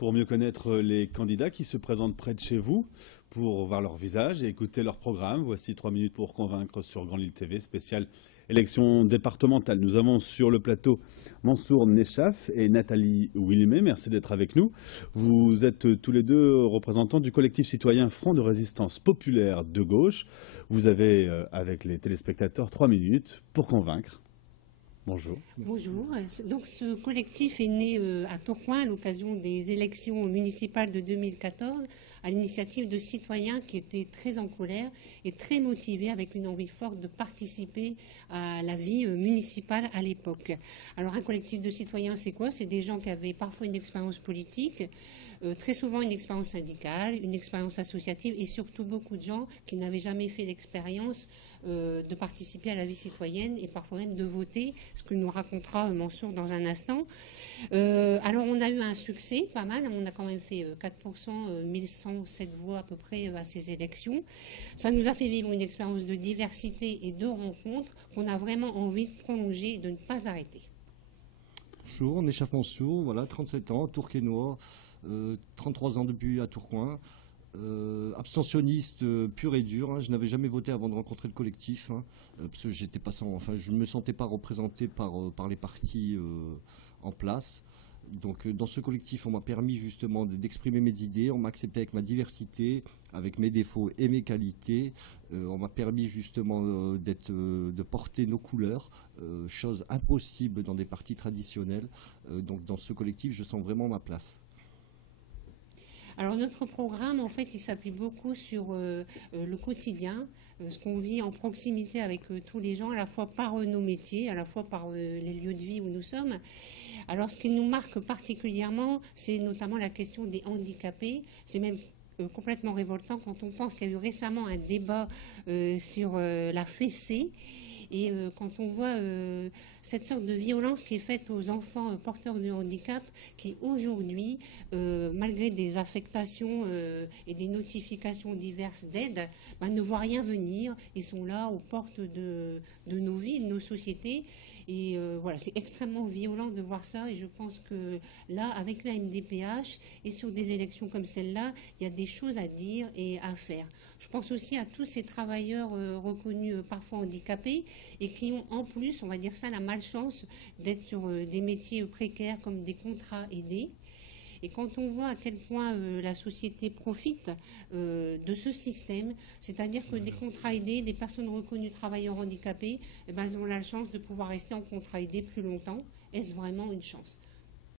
pour mieux connaître les candidats qui se présentent près de chez vous, pour voir leur visage et écouter leur programme. Voici 3 minutes pour convaincre sur Grand Lille TV, spéciale élection départementale. Nous avons sur le plateau Mansour Nechaf et Nathalie Wilmé. Merci d'être avec nous. Vous êtes tous les deux représentants du collectif citoyen Front de résistance populaire de gauche. Vous avez, avec les téléspectateurs, 3 minutes pour convaincre. Bonjour. Bonjour. Donc, ce collectif est né à Tourcoing à l'occasion des élections municipales de 2014 à l'initiative de citoyens qui étaient très en colère et très motivés avec une envie forte de participer à la vie municipale à l'époque. Alors, un collectif de citoyens, c'est quoi? C'est des gens qui avaient parfois une expérience politique, très souvent une expérience syndicale, une expérience associative et surtout beaucoup de gens qui n'avaient jamais fait l'expérience de participer à la vie citoyenne et parfois même de voter, ce que nous racontera Mansour dans un instant. Alors on a eu un succès pas mal, on a quand même fait 4%, 1107 voix à peu près à ces élections. Ça nous a fait vivre une expérience de diversité et de rencontres qu'on a vraiment envie de prolonger et de ne pas arrêter. Bonjour, Nechaf Mansour, voilà, 37 ans, tourquenois, 33 ans depuis à Tourcoing. Abstentionniste pur et dur, hein. Je n'avais jamais voté avant de rencontrer le collectif, hein, parce que j'étais pas je ne me sentais pas représenté par les partis en place. Donc dans ce collectif, on m'a permis justement d'exprimer mes idées, on m'a accepté avec ma diversité, avec mes défauts et mes qualités. On m'a permis justement de porter nos couleurs, chose impossible dans des partis traditionnels. Donc dans ce collectif, je sens vraiment ma place. Alors notre programme, en fait, il s'appuie beaucoup sur le quotidien, ce qu'on vit en proximité avec tous les gens, à la fois par nos métiers, à la fois par les lieux de vie où nous sommes. Alors ce qui nous marque particulièrement, c'est notamment la question des handicapés. C'est même complètement révoltant quand on pense qu'il y a eu récemment un débat sur la fessée. Et quand on voit cette sorte de violence qui est faite aux enfants porteurs de handicap, qui aujourd'hui, malgré des affectations et des notifications diverses d'aide, ne voient rien venir. Ils sont là aux portes de nos vies, de nos sociétés. Et voilà, c'est extrêmement violent de voir ça. Et je pense que là, avec la MDPH et sur des élections comme celle-là, il y a des choses à dire et à faire. Je pense aussi à tous ces travailleurs reconnus parfois handicapés et qui ont en plus, on va dire ça, la malchance d'être sur des métiers précaires comme des contrats aidés. Et quand on voit à quel point la société profite de ce système, c'est-à-dire que des contrats aidés, des personnes reconnues travailleurs handicapés, elles ont la chance de pouvoir rester en contrat aidé plus longtemps. Est-ce vraiment une chance ?